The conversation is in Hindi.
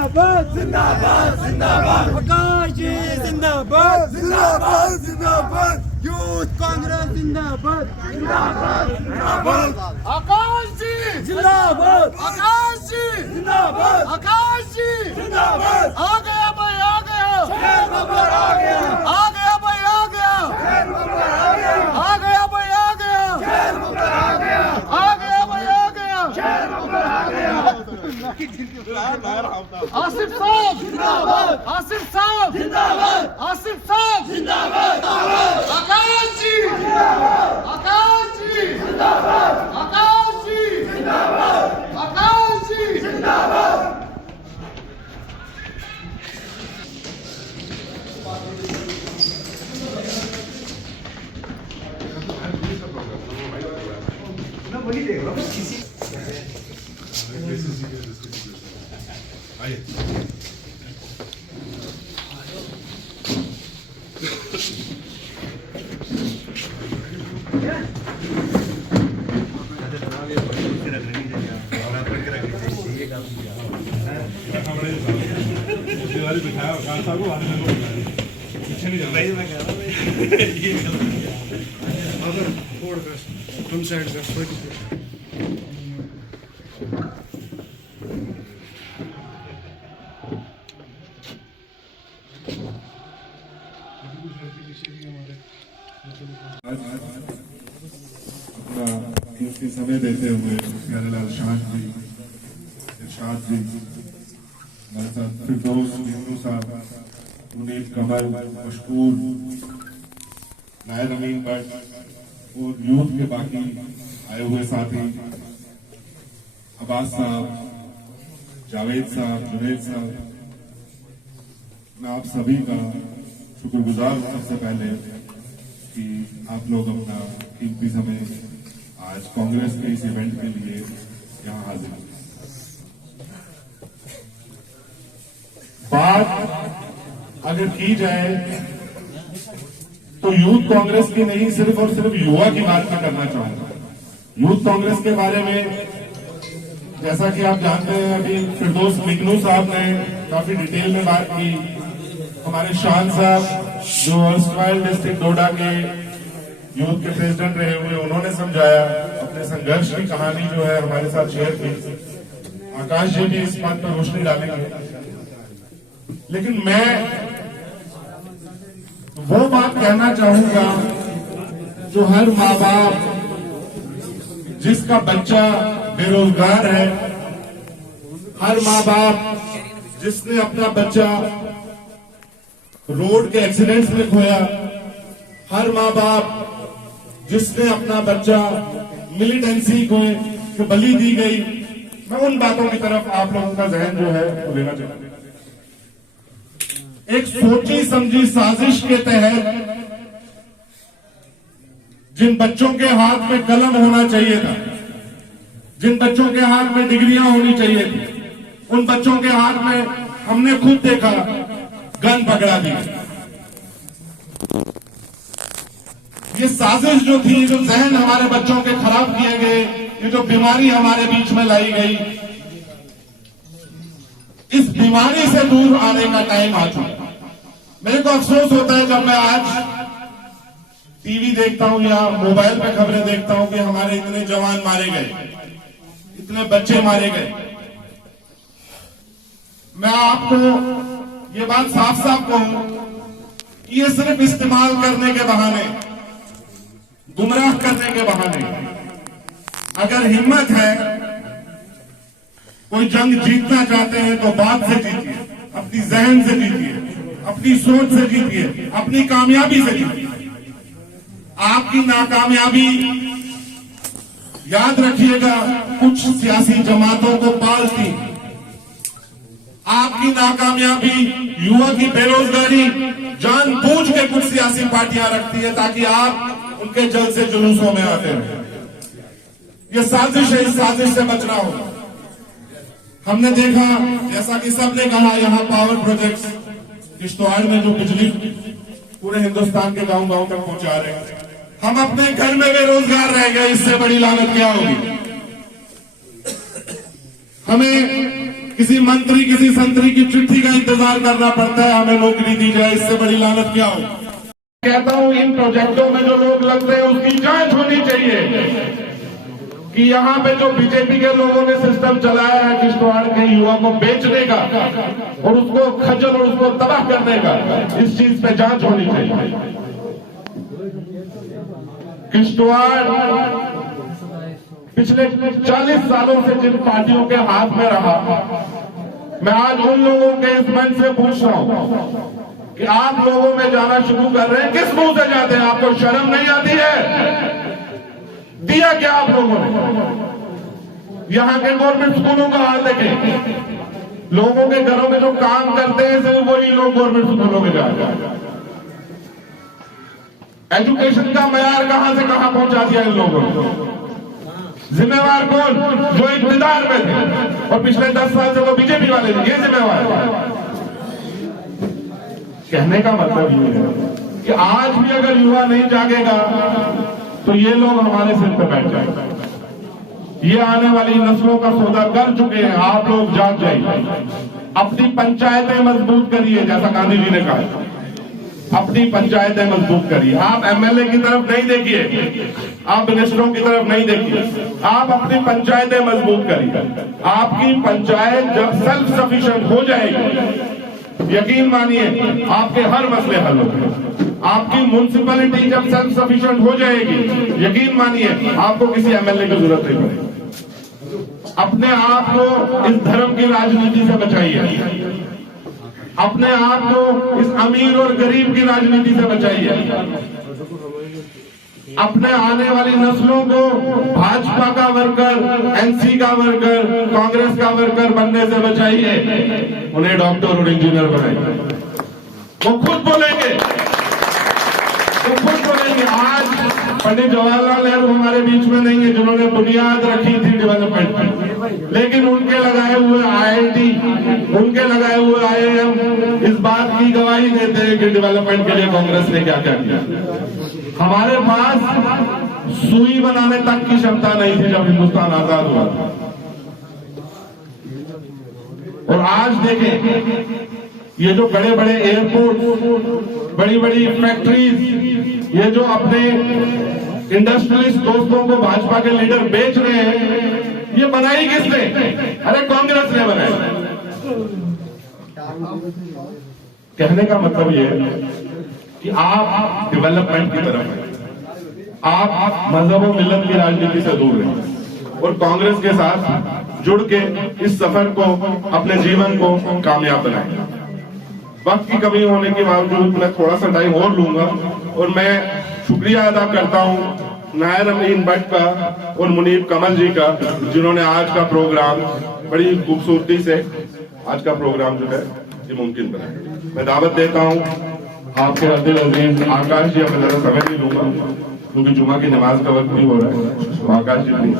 जिंदाबाद जिंदाबाद जिंदाबाद आकाश जी जिंदाबाद जिंदाबाद जिंदाबाद यूथ कांग्रेस जिंदाबाद जिंदाबाद जिंदाबाद आकाश जी जिंदाबाद आकाश जी जिंदाबाद आकाश जी जिंदाबाद आ गया भाई आ गया शेर बब्बर आ गया भाई आ गया शेर बब्बर आ गया भाई आ गया शेर बब्बर आ गया भाई आ गया शेर बब्बर आ गया आसिफ साहब जिंदाबाद आसिफ साहब जिंदाबाद आसिफ साहब जिंदाबाद आकाश जी जिंदाबाद आकाश जी जिंदाबाद आकाश जी जिंदाबाद आकाश जी जिंदाबाद वही देख रहा हूँ किसी हम साइड का अपना कीमती समय देते हुए प्यारेलाल शाह जी, इरशाद जी, हमारे साथ फिरदौस मीनू साहब, मुनीर कमल, मशकूर, नायर अमीन भट्ट और यूथ के बाकी आए हुए साथी अब्बास साहब, जावेद साहब, जुनैद साहब, मैं आप सभी का शुक्रगुजार हूं सबसे पहले कि आप लोग अपना कीमती समय आज कांग्रेस के इस इवेंट के लिए यहाँ हाजिर हैं। बात अगर की जाए तो यूथ कांग्रेस की नहीं, सिर्फ और सिर्फ युवा की बात मैं करना चाहूंगा। यूथ कांग्रेस के बारे में जैसा कि आप जानते हैं, अभी फिरदौस मिगनू साहब ने काफी डिटेल में बात की। हमारे शान साहब जो अर्स्टवाइल डिस्ट्रिक्ट डोडा के यूथ के प्रेसिडेंट रहे हुए, उन्होंने समझाया, अपने संघर्ष की कहानी जो है हमारे साथ शेयर की। आकाश जी भी इस बात पर रोशनी डालेंगे। लेकिन मैं वो बात कहना चाहूंगा जो हर माँ बाप जिसका बच्चा बेरोजगार है, हर माँ बाप जिसने अपना बच्चा रोड के एक्सीडेंट्स में खोया, हर माँ बाप जिसने अपना बच्चा मिलिटेंसी को बलि दी गई, मैं उन बातों की तरफ आप लोगों का जहन जो है वो लेना चाहता हूं। एक सोची समझी साजिश के तहत जिन बच्चों के हाथ में कलम होना चाहिए था, जिन बच्चों के हाथ में डिग्रियां होनी चाहिए थी, उन बच्चों के हाथ में हमने खुद देखा गन पकड़ा दी। ये साजिश जो थी, जो जहन हमारे बच्चों के खराब किए गए, ये जो बीमारी हमारे बीच में लाई गई, इस बीमारी से दूर आने का टाइम आ चुका। मेरे को अफसोस होता है जब मैं आज टीवी देखता हूं या मोबाइल पे खबरें देखता हूं कि हमारे इतने जवान मारे गए, इतने बच्चे मारे गए। मैं आपको ये बात साफ साफ कहूं कि ये सिर्फ इस्तेमाल करने के बहाने, गुमराह करने के बहाने। अगर हिम्मत है, कोई जंग जीतना चाहते हैं तो बात से जीतिए, अपनी जहन से जीतिए, अपनी सोच से जीतिए, अपनी कामयाबी से जीतिए। आपकी नाकामयाबी याद रखिएगा कुछ सियासी जमातों को पालती, आपकी नाकामयाबी युवा की बेरोजगारी जानबूझ के कुछ सियासी पार्टियां रखती है ताकि आप उनके जल्द से जुलूसों में आते हैं। ये साजिश है, इस साजिश से बचना होगा। हमने देखा, जैसा कि सबने कहा, यहाँ पावर प्रोजेक्ट्स किश्तवाड़ में जो बिजली पूरे हिंदुस्तान के गांव गांव तक पहुंचा रहे हैं, हम अपने घर में बेरोजगार रह गए। इससे बड़ी लानत क्या होगी? हमें किसी मंत्री किसी संतरी की चिट्ठी का इंतजार करना पड़ता है हमें नौकरी दी जाए, इससे बड़ी लानत क्या हो। कहता हूं इन प्रोजेक्टों में जो लोग लगते हैं उसकी जांच होनी चाहिए कि यहाँ पे जो बीजेपी के लोगों ने सिस्टम चलाया है किश्तवाड़ के युवा को बेचने का और उसको खज्जल और उसको तबाह करने का, इस चीज पे जांच होनी चाहिए। किश्तवाड़ पिछले 40 सालों से जिन पार्टियों के हाथ में रहा, मैं आज उन लोगों के इस मंच से पूछ रहा हूं कि आप लोगों में जाना शुरू कर रहे हैं, किस मुंह से जाते हैं? आपको शर्म नहीं आती है? दिया क्या आप लोगों ने? यहां के गवर्नमेंट स्कूलों का हाल देखें, लोगों के घरों में जो काम करते हैं सिर्फ वही लोग गवर्नमेंट स्कूलों में जाते हैं। एजुकेशन का मयार कहां से कहां पहुंचा दिया इन लोगों ने? जिम्मेवार कौन? जो इक़्तिदार में थे और पिछले 10 साल से तो बीजेपी वाले थे, ये जिम्मेवार है। कहने का मतलब ये है कि आज भी अगर युवा नहीं जागेगा तो ये लोग हमारे सिर पे बैठ जाएंगे। ये आने वाली नस्लों का सौदा कर चुके हैं। आप लोग जाग जाइए, अपनी पंचायतें मजबूत करिए, जैसा गांधी जी ने कहा, अपनी पंचायतें मजबूत करिए। आप एमएलए की तरफ नहीं देखिए, आप मिनिस्टरों की तरफ नहीं देखिए, आप अपनी पंचायतें मजबूत करिए। आपकी पंचायत जब सेल्फ सफिशिएंट हो जाएगी, यकीन मानिए आपके हर मसले हल होंगे। आपकी म्युनिसिपैलिटी जब सेल्फ सफिशिएंट हो जाएगी, यकीन मानिए आपको किसी एमएलए की जरूरत नहीं पड़ेगी। अपने आप को इस धर्म की राजनीति से बचाइए, अपने आप को इस अमीर और गरीब की राजनीति से बचाइए, अपने आने वाली नस्लों को भाजपा का वर्कर, एनसी का वर्कर, कांग्रेस का वर्कर बनने से बचाइए। उन्हें डॉक्टर और इंजीनियर बनाइए। वो खुद बोलेंगे, वो खुद बोलेंगे। आज पंडित जवाहरलाल नेहरू हमारे बीच में नहीं है, जिन्होंने बुनियाद रखी थी डेवलपमेंट की, लेकिन उनके लगाए हुए आईआईटी, उनके लगाए हुए आईआईएम इस बात की गवाही देते हैं कि डेवलपमेंट के लिए कांग्रेस ने क्या क्या किया। हमारे पास सुई बनाने तक की क्षमता नहीं थी जब हिंदुस्तान आजाद हुआ था। और आज देखें, ये जो बड़े बड़े एयरपोर्ट, बड़ी बड़ी फैक्ट्रीज, ये जो अपने इंडस्ट्रियलिस्ट दोस्तों को भाजपा के लीडर बेच रहे हैं, ये बनाई किसने? अरे कांग्रेस ने बनाई। कहने का मतलब ये है कि आप डेवलपमेंट की तरफ हैं, आप मजहब और मिल्लत की राजनीति से दूर रहें और कांग्रेस के साथ जुड़ के इस सफर को, अपने जीवन को कामयाब बनाएं। वक्त की कमी होने के बावजूद मैं थोड़ा सा टाइम और लूंगा और मैं शुक्रिया अदा करता हूं नायर अमीन भट्ट का और मुनीब कमल जी का, जिन्होंने आज का प्रोग्राम बड़ी खूबसूरती से, आज का प्रोग्राम जो है ये मुमकिन बनाया। मैं दावत देता हूं आपके अब्दुल अजीज आकाश जी, मैं जरा समय नहीं लूंगा क्योंकि जुमा की नमाज का वक्त भी हो रहा है। आकाश जी प्लीज।